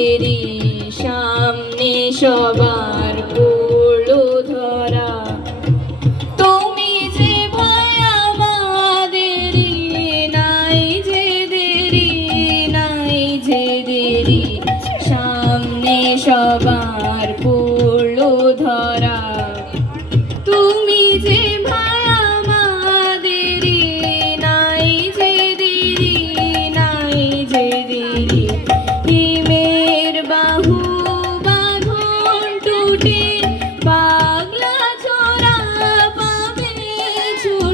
তেরি সামনে সবার কুলো ধরা। তুমি যে ভয় আমাদেরই নাই যে দেরি, নাই যে দেরি, সামনে সবার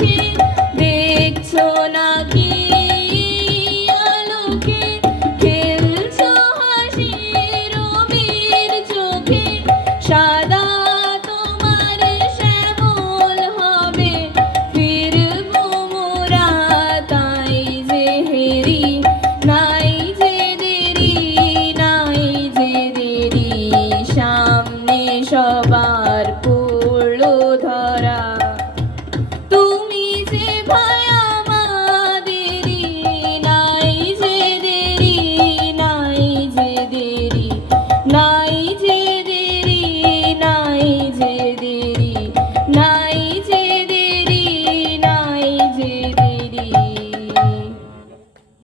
Thank you.